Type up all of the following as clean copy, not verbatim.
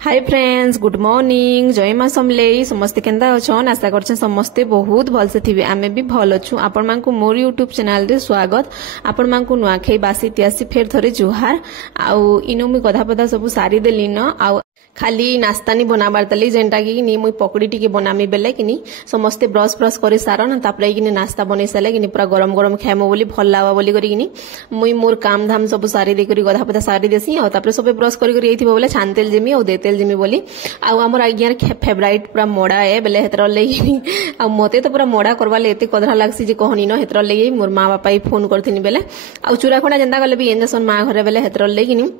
Hi friends, good morning. जय मां समलेई। समस्ते केंदा अछन? आशा करछन समस्ते बहुत भल से थिबे। आमे भी भल अछु। आपण मानकु मोर यूट्यूब चैनल रे स्वागत। आपण मानकु नुआखई बासी तियासी फेर थरे जुहार। आउ इनो मी कथा पथा सब सारी देली न। आउ खाली नास्ता नी बनाबार तली जेंटा कि नी मुई पकड़ी टिके बनामी बेले कि नी समस्ते ब्रश ब्रश करे सारन तापरे कि नास्ता बनै साले कि पूरा गरम गरम खाएमो बोली भल लावा बोली करी कि मुई मोर काम धाम सब सारी दे करी गधा पथा सारी देसी आ तापरे सब ब्रश करी करी एथिबो बोले छानतेल जेमी आ देतेल जेमी बोली आ हमर आज्ञार फेवरेट पूरा मोड़ा है बेले हेतर लेगी आ मते तो पूरा मोड़ा करवा ले एते कदरा लागसी जे कहनी न हेतर लेगी मोर मां बापा ही फोन करथिनी बेले आ चूरा खणा जेंदा गले भी इंजेक्शन मां घरे बेले हेतर लेगी नी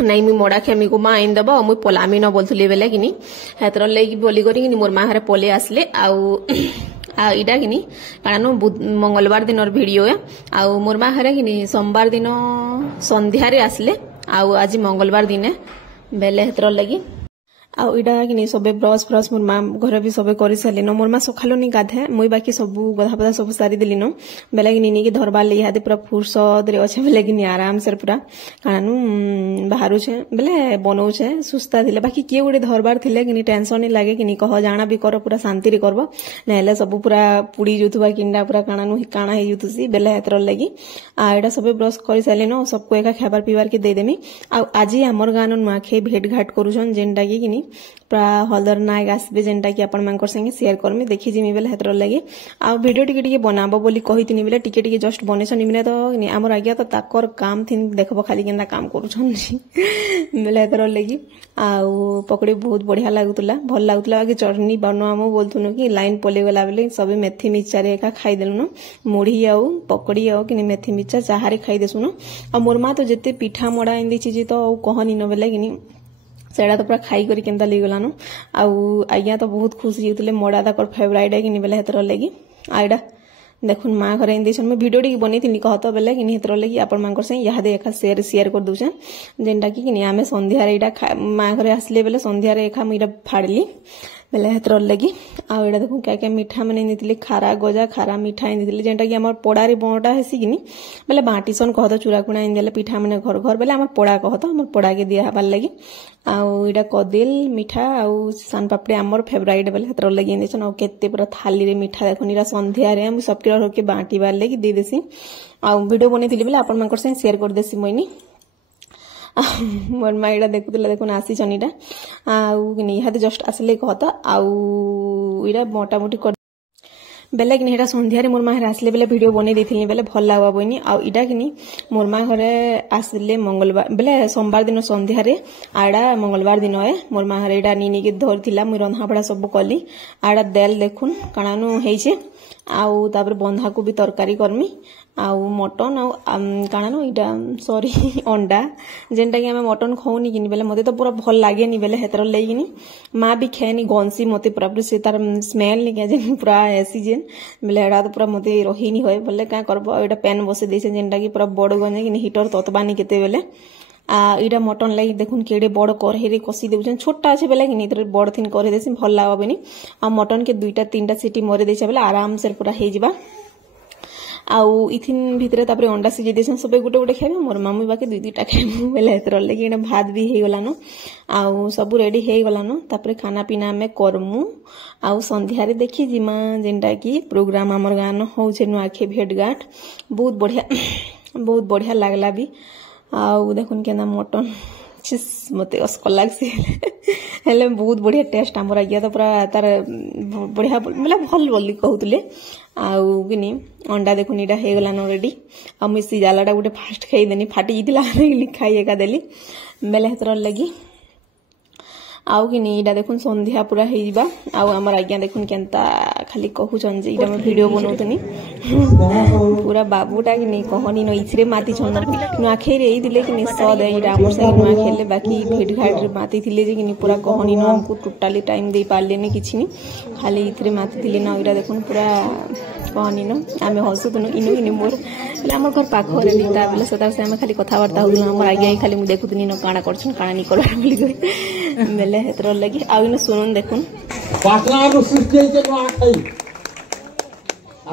नहीं मुई मोड़ा खेमी को माँ आईन दबा मुई पलामी न बोलथुली बेले कि नी हेतर लेगी बोली करी कि मोर मां घरे पले आसले आउ इडा कि नी कारण मंगलवार दिन वीडियो है आउ मोर मां घरे कि नी सोमवार दिन संध्या रे आसले आउ आज मंगलवार दिन बेले हेतर लगी आउ इडा कि नी सबे ब्रश ब्रश मोर मां घर भी सबे करि साले न मोर मां सखालो नी गाधे मुई बाकी सब गधा पदा सब सारी दिली न बेला कि नी के धरबार ले हादे पूरा फुर्सत रे अछि बेले कि नी आराम से पूरा कानु बाहरु छे बेले बनौ छे सुस्ता दिले बाकी के गुडे धरबार थिले कि नी टेंशन नी लागे कि नी कह जाना भी कर पूरा शांति रे करबो नेले सब पूरा पुडी जुथुबा किंडा पूरा कानानु काना हे जुथुसी बेले हेतर लगी आ एडा सबे ब्रश करि साले न सबको एका खाबार पीबार के दे देमी आ आजी हमर गान नुआखे भेट घाट करूछन जेंटा कि नी पूरा हलदर नायक आसबे जेंटा कि आपण मानकर संगे शेयर करमी देखि जिमी बेले हेतर लगी आ वीडियो टिके टिके बनाबो बोली कहितिनी बेले टिके टिके जस्ट बनेछन इमने तो हमर आज्ञा तो ताकर काम थिन देखबो खाली केंदा काम करूछन बेले हेतर लगी आ पकड़ी बहुत बढ़िया लागुतला भल लागुतला कि चटनी बनवामो बोलथुनु कि लाइन पले गला बेले सब मेथी मिर्चा रे एका खाई देलु न मुढ़ी आउ पकड़ी आउ कि मेथी मिर्चा चाहारे खाई देसुनु आ मोर मा तो जते पिठा मोड़ा इंदी चीज तो कहनी न बेले कि सेड़ा तो पूरा खाई करी केंता ले गलानु आउ आज्ञा तो बहुत खुशी होतले मोड़ा ताकर फेवरेट है कि नी बेले हेतर लगी आइडा देखुन मां घरे इंदी छन मैं वीडियो टी बनी थी कहत बेले कि नी हेतर लगी आपण मांकर से यादे एका शेयर कर दूछे जेंटा कि नी आमे संध्या रे इडा मां घरे आसले बेले संध्या रे एका मुइडा फाड़ली बेले हेतर लगी आ एडा देखु क्या क्या मीठा माने नितिले खारा गजा खारा मीठा नितिले जेंटा कि हमर पोड़ारी बणटा हेसी कि नी बेले बाटीसन कहत चूरा कुणा इंदेले पिठा माने घर घर बेले हमर पोड़ा कहत हमर पोड़ा के दिया हबार लगी आ एडा कदिल मीठा आ सान पापड़ी हमर फेवरेट बेले हेतर लगी इंदेसन आ केते पूरा थाली रे मीठा देखुन इरा संध्या रे हम सबके होके बाटी बार लगी दे देसी आ वीडियो बनेथिली बेले आपण मानकर से शेयर कर देसी मोइनी मोर माइडा देखुतले देखुन आसी छनीटा आउ कि नी हाते जस्ट आसले कहता आउ इरा मोटा मोटी कर बेले कि हेटा संध्या रे मोर मां घरे आसले बेले वीडियो बने देथिली बेले भल लागबा बइनी आ इडा कि नी मोर मां घरे आसले मंगलवार बेले सोमवार दिन संध्या रे आडा मंगलवार दिन है मोर मां घरे इडा नी के धरथिला मुई रंधा पड़ा सब कली आडा देल देखुन काणानु हेइछे आउ तापर बंधा को भी तरकारी करमी आउ मटन आउ काणानु इडा सॉरी अंडा जेंटा कि हमें मटन खाऊनी कि बेले मते तो पूरा भल लागे नी बेले हेतर लेगिनी मां भी खाएनी गंसी मते पूरा से तार स्मेल नी के जे पूरा ऐसी जेन बेले एडा तो पूरा मते रही नी होय बोले का करबो एडा पैन बसे देसे जेंटा कि पूरा बड़ गने कि हीटर ततबानी केते बेले आ इडा मटन लगी देखुन केडे बड़ करहे रे कसी देउछन छोटा আছে बेले कि नी इधर बड़ थिन करे देसी भल लागबेनी आ मटन के दुईटा तीनटा सीटी मरे देछे बेले आराम से पूरा हे जिबा आउ इथिन भितरे तापरे अंडा सिजे देछन सबे गुटे गुटे खाबे मोर मामी बाकी दुई दुईटा खाबे बेले हेतर लगी एडा भात भी हे गलानो आउ सब रेडी हे गलानो तापरे खाना पीना में करमु आउ संध्या रे देखि जिमा जेंटा कि प्रोग्राम हमर गान होउछे नुआखे भेट घाट बहुत बढ़िया लागला भी आउ देखुन केना मटन चिस मते अस्कल लागसे हेले बहुत बढ़िया टेस्ट हमर आ गया तो पूरा तार बढ़िया मतलब भल बोली कहउतले आउ किनी अंडा देखुन इडा हे गला न रेडी आ मि सिजालाटा गुटे फास्ट खाई देनी फाटी जितिला खाई एका देली बेले हेतर लगी आउ कि नी इडा देखुन संध्या पूरा हे जिबा आउ हमर आज्ञा देखुन केनता खाली कहूछन जे इडा में वीडियो बनौतनी पूरा बाबूटा कि नी कहनी न इथरे माती छन नुआखे रे दिले कि नी सद इडा हमर से नुआ खेले बाकी भेट घाट रे माती थिले जे कि नी पूरा कहनी न हमको टोटली टाइम दे पाले ने किछि नी खाली इथरे माती थिले न इडा देखुन पूरा कहनी न आमे हसुतनु इनु इनु मोर बेले हमर घर पाखो रे बिता बेले सदा से हम खाली कथा वार्ता होदु हमर आज्ञा खाली मु देखुतनी न काना करछन काना नी करबा बोली बेले हेतर लगी आउ इन सुनन देखुन पाटना रो सृष्टि के नुआखाई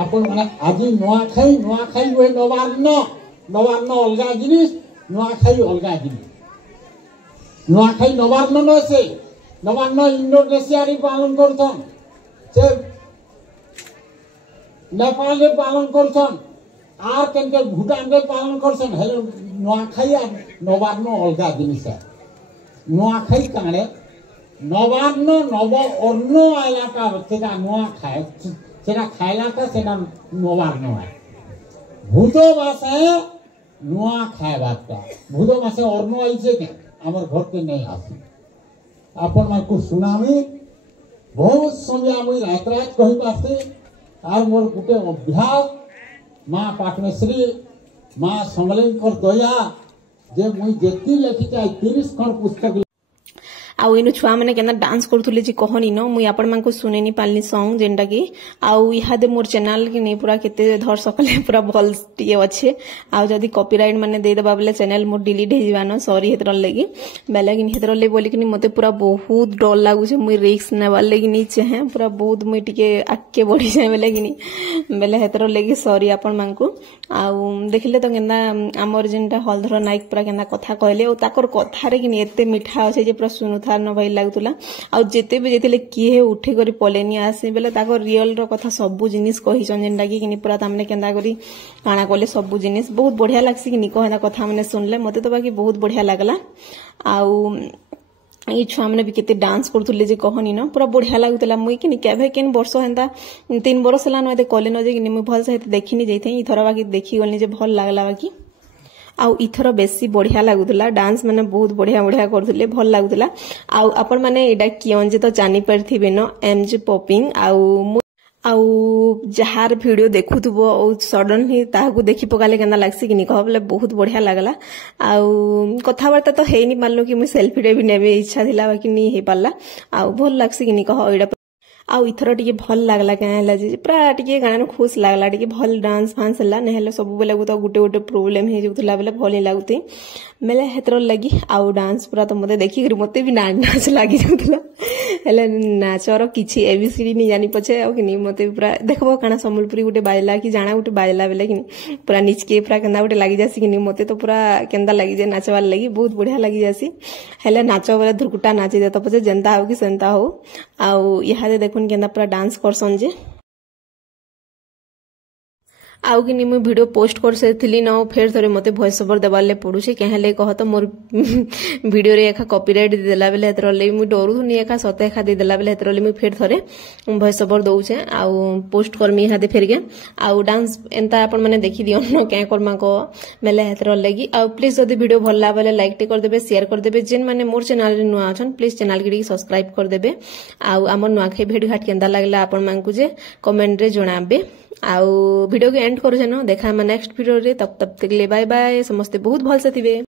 आपन माने आजि नुआखाई होय नवान्न अलगा जिनिस नुआखाई अलगा जिनिस नुआखाई नवान्न न से नवान्न इंडोनेशिया रे पालन करछन से नेपाल रे पालन करछन आर केनके भूटान रे पालन करछन हेले नुआखाई आ नवान्न अलगा जिनिस है नुआखाई काणे नवान्न नव अन्न आइलाका सेटा नुआ खाए सेटा खाइलाका सेटा नवान्न है भूत मासे नुआ खाएबाटा भूत मासे अन्न आइছে के हमर घर के नहीं आसी अपन मान को सुनामी बहुत समय मुई रात रात कहि पासे आर मोर गुटे अभ्यास मां पाटमेश्वरी मां समलेंकर दया जे मुई जेती लेखि चाहे 30 खंड पुस्तक आउ इन छुआ मैंने केना डांस करथुले जी कहनी न मुई आपण मानको सुनेनी पालनी सॉन्ग जेंडा की आउ इहादे मोर चैनल की नहीं पूरा केते धर सकले पूरा भल टिके अच्छे आउ जदी कॉपीराइट माने दे देबा बेले चैनल मोर डिलीट हे जीवानो सॉरी हेतर लगी बेले कि हेतर ले बोली कि मते पूरा बहुत डर लागु छे मुई रिस्क नेबा लगी नी चाहे पूरा बहुत मुई टिके आके बढ़ी जाय बेले कि नी बेले हेतर लगी सॉरी आपण मानको आउ देखिले तो केना हमर जेंडा हलधर नायक पूरा केना कथा कहले ओ ताकर कथा रे कि नी एते मिठा अछि जे पूरा सुनु न भाई लागुला आ जेते भी जेते किए उठे करी पलेनी आसे बेले ताको रियल रो कथा सब जिनिस कहि छन जेंडा कि पूरा तामने केंदा करी काना कोले सब जिनिस बहुत बढ़िया लागसी कि नी कहना कथा माने सुनले मते तो बाकी बहुत बढ़िया लागला आउ ये छुआ मैंने भी केते डांस करथुले जे कहनी न पूरा बढ़िया लागुतला मुई कि नी केभे केन वर्ष हेंता 3 वर्ष ला न एते कले न जे कि मुई भल से देखिनी जइथे इथरा बाकी देखि गलनी जे भल लागला बाकी आउ इथर बेसी बढ़िया लागुतला डांस माने बहुत बढ़िया बढ़िया करथुले भल लागुतला आउ आपण माने एडा कियन जे तो जानि परथिबे न एमजे पॉपिंग आउ जहार वीडियो देखुथबो ओ सडन ही ताहाकू देखि पकाले केना लागसी कि नी कहबले बहुत बढ़िया लागला आउ कथावार्ता तो हेनी मानलो कि मुई सेल्फी रे भी नेबे इच्छा थिला बाकी नी हे पाला आउ भल लागसी कि नी कह एडा आउ इथर टिके भल लागला केला जे पूरा टिके गाना खुश लागला टिके भल डांस फांस हला नेहले सब बेले तो गुटे गुटे प्रॉब्लम हे जुतला बेले भल ही लागुते मेले हेतर लगी आउ डांस पूरा तो मते देखि करी मते भी नाच लागि जुतला हेले नाचर किछि एबीसीडी नी जानि पछे आ कि नी मते पूरा देखबो काना सम्बलपुरी गुटे बाजला कि जाना गुटे बाजला बेले कि पूरा निचके पूरा केंदा गुटे लागि जासी कि नी मते तो पूरा केंदा लागि जे नाचवार लागि बहुत बढ़िया लागि जासी हेले नाच बेले धुरकुटा नाचि दे तो पछे जनता हो कि संता हो आउ इहादे देखुन केंदा पूरा डांस करसन जे आउ कि मुझे वीडियो पोस्ट कर सारी न फिर थोड़े मते वॉइस ओवर देवाले पड़ुचे कहले कह तो मोर वीडियो रे एका कॉपीराइट देला बेले हेतर ले मु डरुनी एका सते एका दे देला बेले हेतर ले मु फिर थोड़े वॉइस ओवर दउछे आउ पोस्ट करमी हादे फेर के आउ डांस एंता आपण माने देखि दियो न के करमा को मेले हेतर लेगी आउ प्लीज जदी वीडियो भल ला बेले लाइक टे कर देबे शेयर कर देबे जेन माने मोर चैनल रे नुआ अछन प्लीज चैनल के सब्सक्राइब कर देबे आउ हमर नुआखे भेट घाट केंदा लागला आपण मानकु जे कमेंट रे जणाबे आउ वीडियो के एंड करू जनो देखा हम नेक्स्ट वीडियो रे तब तक के लिए बाय बाय समस्ते बहुत भल से थिबे।